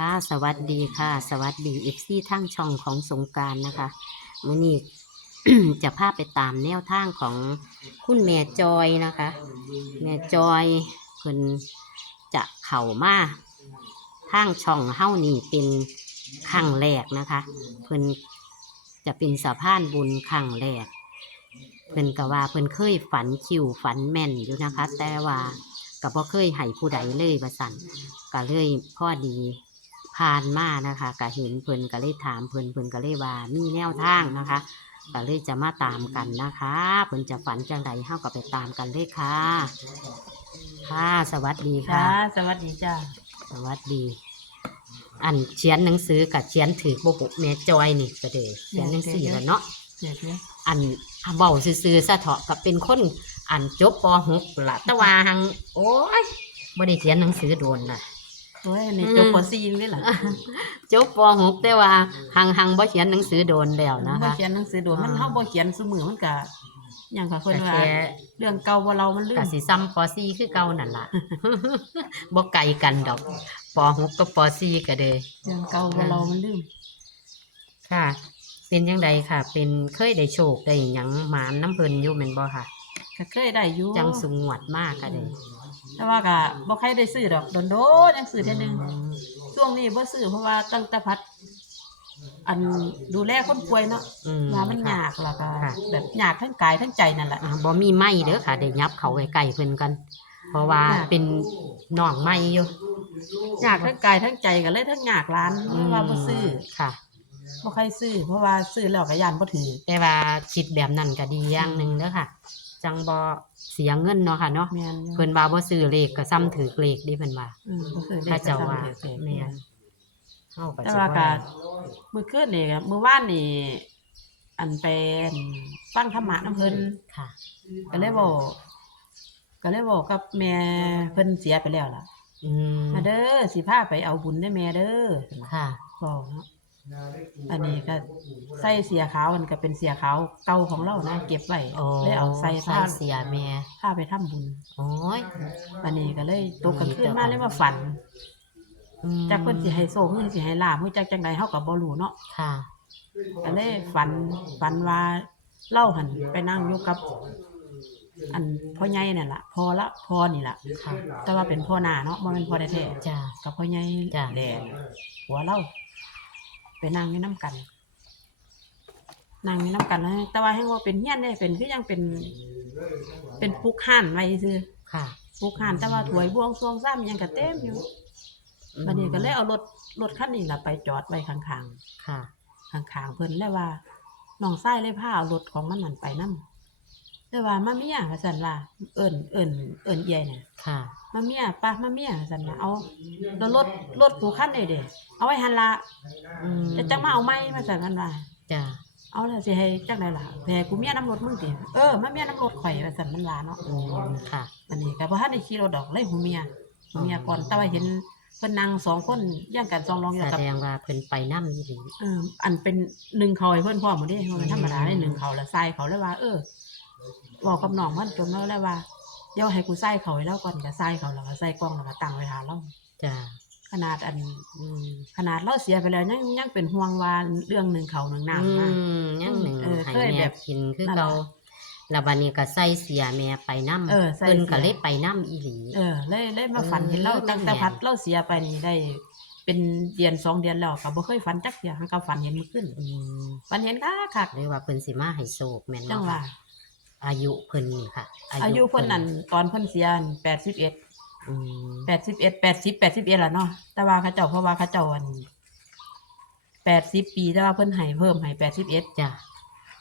ค่ะ สวัสดีค่ะ สวัสดีเอฟซีทั้งช่องของสงการนะคะมื่อนี้ จะพาไปตามแนวทางของคุณแม่จอยนะคะ แม่จอยเพิ่นจะเข่ามาทางช่องเฮ้านี่เป็นครั้งแรกนะคะเพิ่นจะเป็นสะพานบุญครั้งแรกเพิ่นก็ว่าเพิ่นเคยฝันคิวฝันแม่นอยู่นะคะ แต่ว่าก็บ่เคยให้ผู้ใดเลยว่าสั่นก็เลยพ่อดี ผ่านมานะคะก็เห็นเพิ่นก็เลยถามเพิ่นเพิ่นก็เลยว่ามีแนวทางนะคะก็เลยจะมาตามกันนะคะเพิ่นจะฝันจังใดเฮาก็ไปตามกันเลยค่ะ ค่ะสวัสดีค่ะค่ะสวัสดีจ้าสวัสดี อันเขียนหนังสือกับเขียนถือบ่บุแม่จอยนี่ก็เด้เขียนหนังสือแล้วเนาะเดี๋ยวเดี๋ยวอันเบาซื่อๆซะเถาะกับเป็นคนอันจบป .6 ละแต่ว่าหังโอ้ยบ่ได้เขียนหนังสือโดนน่ะ โอ้ยอันนี้อืมจบปสี่นี่แหละจบป .6 แต่ว่าหังหังบ่เขียนหนังสือโดนแล้วนะบ่คะเขียนหนังสือโดนมันอ่าเฮาบ่เขียนซุมือมันก็หยังค่ะเพิ่นก็ว่าแค่เรื่องเก่าบ่เรามันลืก็มสิซ้ำป .4 คือเก่านั่นล่ะบ่ไกลกันดอกป .6 กับป .4 ก็เด้เรื่องเก่าบ่เรามันลืมค่ะ เป็นจังไดค่ะ เป็นเคยได้โชคได้หยังหมานน้ำเพิ่นอยู่แม่นบ่ค่ะก็เคยได้อยู่จังสุงวดมากก็เด้ แต่ว่าก็บ่ใครได้ซื้อดอกโดนๆยังซื้อเท่อนึงช่วงนี้บ่ซื้อเพราะว่าตั้งแต่พัด อันดูแลคนป่วยเนาะอืมว่ามันค่ะ ยากแล้วก็ค่ะ แบบยากทั้งกายทั้งใจนั่นแหละ อ่าบ่มีไม้เด้อค่ะได้ยับเขาไกลๆเพิ่นกัน เพราะว่าค่ะ เป็นน้องไม้อยู่ยากทั้งกายทั้งใจก็เลยทั้งยากร้านเพราะว่าบ่ซื้อค่ะ บ่ใครซื้อเพราะว่าซื้อแล้วก็ย่านบ่ถือแต่ว่าคิดแบบนั้นก็ดีอย่างหนึ่งเด้อค่ะ จังบ่เสียเงินเนาะค่ะเนาะแม่นอยู่เพิ่นว่าบ่ซื้อเลขก็ซ้ำถือเลขดิเพิ่นว่า อืมบ่ซื้อเลถ้าขเจ้าก็ว่าซ้ำถือแม่นเฮาก็แต่สิว่าบ่ก็ได้มื้อคืนนี่ก็มื้อวานนี่อันเป็นฟังธรรมะน้ำเพิ่น ค่ะก็เลยบอกก็เลยบอกกับแม่เพิ่นเสียไปแล้วล่ะอืมมาเด้อสิพาไปเอาบุญได้แม่เด้อค่ะบอกเนาะ อันนี้ก็ใส่เสียขาวมันก็เป็นเสียขาวเก่าของเรานะเก็บไว้โอ้เลยเอาใส่ใส่ผ้าเสียแม่ผ้าไปทำบุญโอ้ยอันนี้ก็เลยตกกลางคืนมาเลยมาฝันอืมจักเพิ่นสิให้โซ่เพิ่นสิให้ลาบเพิ่นจักจังใดเฮาก็บ่รู้เนาะค่ะก็เลยฝันฝันว่าเล่าหันไปนั่งอยู่กับ อันพ่อใหญ่นั่นล่ะพ่อละพ่อนี่ล่ะค่ะแต่ว่าเป็นพ่อหน้าเนาะบ่แม่นพ่อแท้จ้าๆกับพ่อใหญ่จ้ะแดงหัวเล่า ไปนั่งอยู่นํกันนั่งอยู่นํกันแล้วแต่ว่าให้ว่าเป็นเฮียนเด้เป็นคือยังเป็น เป็นปุกห่านไว้ซื่อค่ะปุกห่านแต่ว่าถวยบวงสรวงซ้ำยังก็เต็มอยู่อืมบัดนี้ก็เลยเอารถรถคันนี้ล่ะไปจอดไว้ข้างๆค่ะข้างๆเพิ่นเลยว่าน้องชายเลยพาเอารถของมันนั่นไปนำเลยว่ามาเมียว่าซั่นว่าเอิ้นเอิ้นเอิ้นเอียน่ะค่ะ มาเมียป้ามาเมียว่าซั่นว่าเอาแล้วรถรถกูคันนี้เด้เอาไว้หั่นละอืมจะจังมาเอาใหม่มาซั่นมันว่าจ้าเอาแล้วสิให้จังไดล่ะแพ่กูเมียน้ำรถมึงติเออมาเมียน้ำรถข่อยว่าซั่นมันว่าเนาะอืมค่ะ อันนี้ก็บ่ทันได้ขี่รถดอกเลยหูเมียหูเมียก่อนแต่ว่าเห็นเพิ่นนั่งสองคนย่างกันสองรองอยู่แสกับดงว่าเพิ่นไปน้ำยี่หลีเอออันเป็นหนึ่งเขาให้เพื่อนพ่อหมดเด้เพราะมันธรรมดาได้หนึ่งเขาแล้วใส่เขาเลยว่า เออบอกกับน้องมันจมแล้วเลยว่า เดี๋ยวให้กูใส่เขาให้แล้วก่อนก็ใส่เขาแล้วก็ใส่กล้องแล้วก็ตั้งไว้หาเราจ้าขนาดอันอืมขนาดเราเสียไปแล้วยังยังเป็นห่วงว่าเรื่องหนึ่งเขาหนึ่งอืน้ำมากมยังหนึ่งเออให้เคยแม่แบบกินคือนั่นเก่าล่ะแล้วบัดนี้ก็ใส่เสียแม่ไปน้ำเออใส่เพิ่นเสีก็ยเลยไปน้ำอีหลี เออเลยเลยมาฝันเห็นเราเออตั้งแต่แม่น พัดเราเสียไปนี่ได้ เป็นเดือนสองเดือนแล้วก็บ่เคยฝันจักเสียหังก็ฝันเห็นมันขึ้นอืมฝันเห็นค่ะค่ะเรียกว่าเพิ่นสิมาให้โศกแม่นจังเนาะว่า อายุเพิ่นนี่ค่ะอายุเพิ่นนั่นตอนเพิ่นเสียแปดสิบเอ็ดอืมแปดสิบเอ็ดแปดสิบแปดสิบเอ็ดละเนาะแต่ว่าเขาเจ้าเพราะว่าเขาเจ้าอันแปดสิบปีแต่ว่าเพิ่นให้เพิ่มให้แปดสิบเอ็ดจ้ะ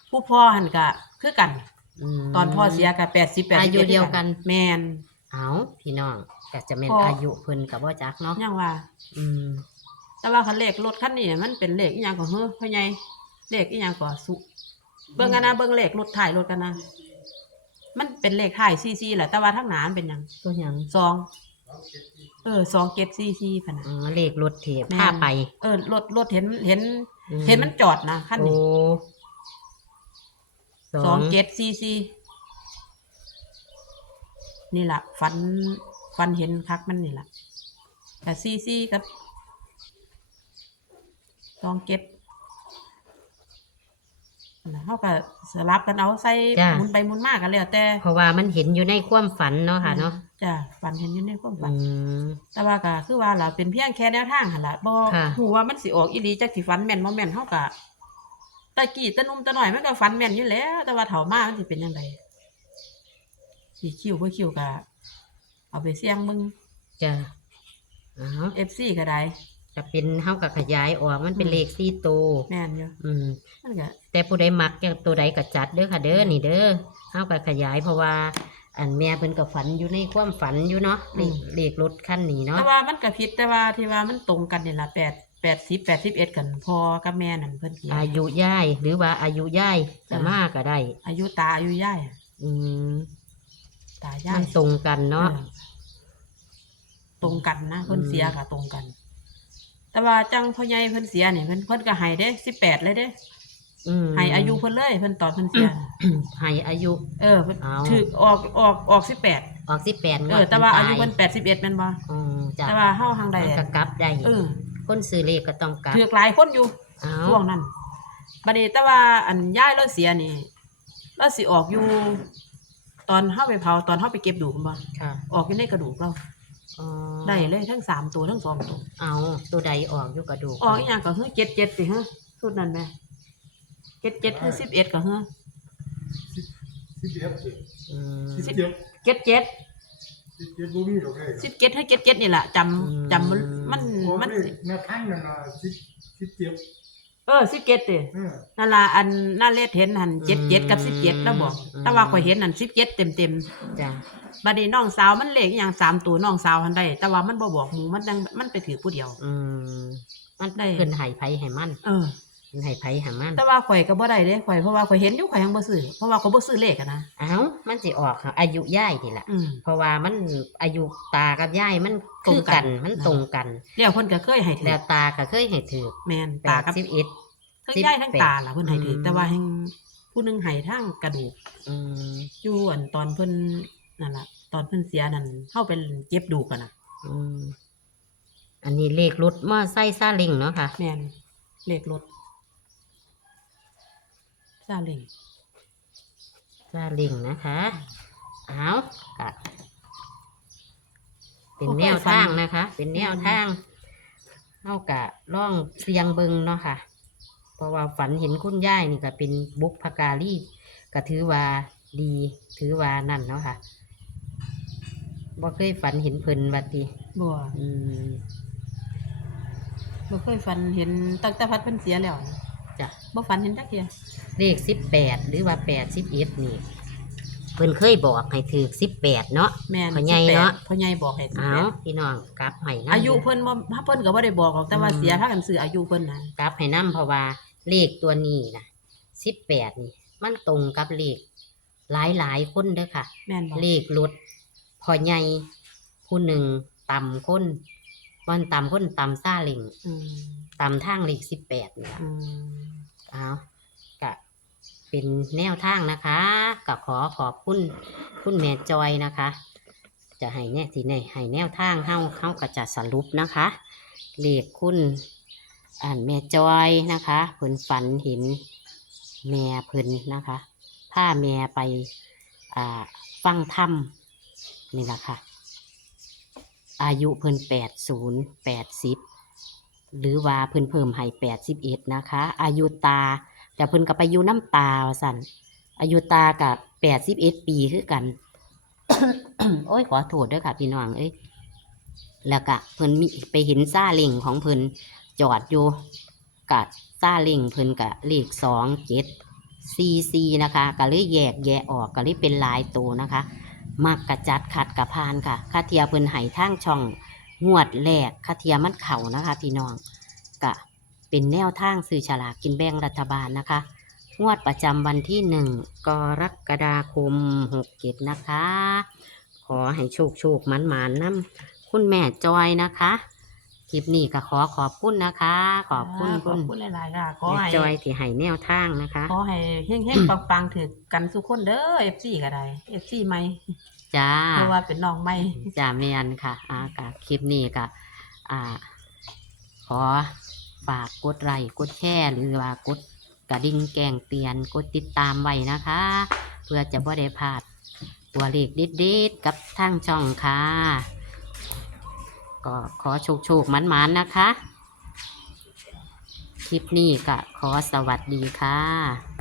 ผู้พ่อหันกะคือกันมตอนพ่อเสียกะแปดสิบแปดอายุเดียวกันแมนเอาพี่น้องก็จะแม่นพ่อออายุเพิ่นก็บ่จักเนาะยังว่า อืม แต่ว่าคันเลขรถคันนี้มันเป็นเลขอีหยังก่อนเฮ้อพ่อใหญ่เลขอีหยังก่อนสุ เบิ่งกันนะเบิ่งเลขรถถ่ายรถกันนะ มันเป็นเลขถ่ายซีซีแหละแต่ว่าทั้งหนามันเป็นหยังตัวหยังสองเออสองเก็บซีซีพะนะ อ๋อเลขรถเทพแม่นพาไปเออรถรถเห็นเห็น อืเห็นมันจอดนะคันโอ้นี้สสอองงเจ็ดซีซีนี่แหละฟันฟันเห็นคักมันนี่แหละแต่ซีซีกับสองเจ็ดนะ เขาก็สลับกันเอาใส่จ้ะ หมุนไปหมุนมากกันแล้วแต่เพราะว่ามันเห็นอยู่ในความฝันเนาะค่ะเนาะจ้ะฝันเห็นอยู่ในความฝัอืนมแต่ว่าก็คือว่าล่ะเป็นเพียงแค่แนวทางหั่นล่ะบ่ค่ะ ฮู้ว่ามันสิออกอีหลีจักสิฝันแม่นบ่แม่นเฮาก็ตะกี้ตะนุ่มตะน้อยมันก็ฝันแม่นอยู่แล้ว แต่ว่าเฒ่ามามันสิเป็นจังไดสิคิวบ่คิวก็เอาไปเสี่ยงมึง จ้ะอ้าว FC ก็ได้ จะเป็นเฮากับขยายออกมันเป็นอืมเลขสี่ตัวแม่นอยู่อืม มันก็แต่ผู้ใดมักจะตัวใดก็จัดเด้อค่ะ เด้อนี่เด้อเฮากับขยายเพราะว่า อันแม่เพิ่นก็ฝันอยู่ในความฝันอยู่เนาะเลขเลขรถคันนี้เนาะแต่ว่ามันก็ผิดแต่ว่าที่ว่ามันตรงกันนี่ล่ะ8 80 81กันพอกับแม่นั่นเพิ่นเขียนอายุย่ายหรือว่าอายุย่ายจะจ้ะมากก็ได้ อายุตาอายุยายอะอืมตายายมันตรงกันเนาะออตรงกันนะเพิ่นอืมเสียก็ตรงกัน แต่ว่าจังพ่อใหญ่เพิ่นเสียเนี่ยเพิ่นเพิ่นก็ให้เด้18เลยเด้อืมให้อายุเพิ่นเลยเพิ่นตอนเพิ่นเสีย ให้อายุ เออเพิ่นเอา ถือออกออกออก18ออกสิบแปดเออแต่ว่าอายุเพิ่น81แม่นบ่อืมจ้ะแต่ว่าเฮาทางใดมันอะก็กลับได้เออคนซื้อเลขก็ต้องกลับถือหลายคนอยู่ เอา ช่วงนั้นบัดนี้แต่ว่าอันยายเราเสียนี่เราสิออกอยู่ ตอนเฮาไปเผาตอนเฮาไปเก็บดูกบ่ค่ะ ออกอยู่ในกระดูกเรา อ๋อได้เลยทั้งสามตัวทั้งสองตัวเอาตัวใดออกอยู่กระดูกออกอีหยังก็คือเจ็ดเจ็ดสิฮะสุดนั่นแหมเจ็ดเจ็ดคือสิบเอ็ดก็ฮะสิบเอ็ดสิอืมสิบเจ็ดเจ็ดเจ็ดสิบเจ็ดบ่มีดอกเลยสิบเจ็ดให้เจ็ดเจ็ดนี่แหละจอืมำจำมันมัน มัมันนหน้าทั้งนั่นน่ะสิบสิบเจ็ด เออสิบเจ็ดติเออ นั่นล่ะอันน่าเล็ดเห็นหันเจ็ดเจ็ดกับสิบเจ็ดแล้วบอกอืม แต่ว่าข่อยเห็นหันสิบเจ็ดเต็มเต็มจ้ะๆบัดนี้น้องสาวมันเลขอหย่างสามตัวน้องสาวหันได้ แต่ว่ามันบ่บอกหมูมันดังมันไปถือผู้เดียว อืมมันได้ เพิ่นไห้ไผให้มันเออ เพิ่นไห้ไผให้มันแต่ว่าข่อยก็บ่ได้เด้ข่อยเพราะว่าข่อยเห็นอยู่ข่อยยังบ่ซื้อเพราะว่าข่อยบ่ซื้อเลขอะนะ เอ้า มันสิออกค่ะอายุย่ายนี่แหละอืม เพราะว่ามันอายุตากับย่ายมันตรคืงอกักัน นมันตรงกัน แล้วเพิ่นก็เคยให้ถืแล้อวตาก็เคยให้ถือแม่นแปตาดกับสิบเอ็ด ทั้งสิบย่ายทั้งแปดตาล่ะเพิ่นให้ถืออืมแต่ว่าแห่งผู้หนึงให้ทั้งกระดูกอืมอยู่อันตอนเพิ่นนั่นล่ะตอนเพิ่นเสียนั่นเฮาเป็นเจ็บดูกกันน่ะ อืมอันนี้เลขรถมอไซค์ซาเลิงเนาะค่ะ แม่นเลขรถซาเล้ง ซาเลิงนะคะเอากะเป็นแนวทางนะคะ เป็นแนวทางเท่ากับล่องเสียงเบิงเนาะค่ะ เพราะว่าฝันเห็นคุณย่ายนี่ก็เป็นบุกพการีก็ถือว่าดีถือว่านั่นเนาะค่ะบ่เคยฝันเห็นเพิ่นวัดดีบ่อืมบ่เคยฝันเห็นตั้งแต่พัดเพิ่นเสียแล้วนะ จ้ะบ่ฝันเห็นจักเที่ยเลขสิบแปดหรือว่าแปดสิบเอ็ดนี่เพิ่นเคยบอกให้ถือสิบแปดเนาะ แม่นพ่อใหญ่เนาะพ่อใหญ่บอกให้เอา18พี่น้องกลับให้นำอายุเพิ่นบ่เพิ่นก็บ่ได้บอกหรอกแต่ว่าอืมเสียพากันซื้ออายุเพิ่นน่ะกลับให้นํเพราะว่าเลขตัวนี้นะสิบแปดนี่ มันตรงกับเลขหลายหลายๆคนเด้อค่ะ แม่นบ่เลขรถพอใหญ่ผู้หนึ่งต่ำคน วันต่ำคนต่ำซาเลิงอืมต่ำทางเลขสิบแปดนี่ล่ะอืมเอากะเป็นแนวทางนะคะก็ขอขอบคุณคุณแม่จอยนะคะ จะให้แน่ที่ไหนให้แนวทางเฮาเฮาก็จะสรุปนะคะเลขคุณอ่านแม่จอยนะคะเพิ่นฝันเห็นแม่เพิ่นนะคะพาแม่ไปอ่าฟังธรรมนี่แหละค่ะ อายุเพิ่นแปดศูนย์แปดสิบหรือว่าเพิ่นเพิ่มให้แปดสิบเอ็ดนะคะ อายุตาแต่เพิ่นก็ไปอยู่น้ำตาสั่นอายุตากับแปดสิบเอ็ดปีคือกัน โอ้ยขอโทษด้วยค่ะพี่น้องเอ้ยแล้วก็เพิ่นมีไปเห็นซาเล่งของเพิ่นจอดอยู่กับซาเล่งเพิ่นกับเลขสองเจ็ดซีซีนะคะก็เลยแยกแยะออกก็เลยเป็นลายตัวนะคะ มักกระจัดขัดกระพานค่ะคาเทียเพิ่นไห้ทางช่องงวดแรกคาเทียมันเข่านะคะพี่น้องกะเป็นแนวทางสื่อฉลากกินแบ่งรัฐบาลนะคะ งวดประจำวันที่หนึ่งกรกฎาคมหกเจ็ดนะคะ ขอให้โชคโชคมันหมานน้ำคุณแม่จอยนะคะ คลิปนี้ก็ขอขอบคุณนะคะ ขอบคุณขคุอบคุณหลายๆค่ะ ขอให้จอยที่ให้แนวทางนะคะ ขอให้เฮ้งๆปังๆถือกันสุขคนเด้อเอฟซีก็ได้ FC ใหม่จ้า เพราะว่าเป็นน้องไหมจ่าเมียนค่ะอากับคลิปนี้ก็ขอฝากกดไลค์กดแชร์หรือว่ากดกระดิ่งแกงเตือนกดติดตามไว้นะคะ เพื่อจะไม่ได้พลาดตัวเลขเด็ดๆกับทางช่องค่ะ ก็ขอโชคโชคมันๆนนะคะ คลิปนี้ก็ขอสวัสดีค่ะ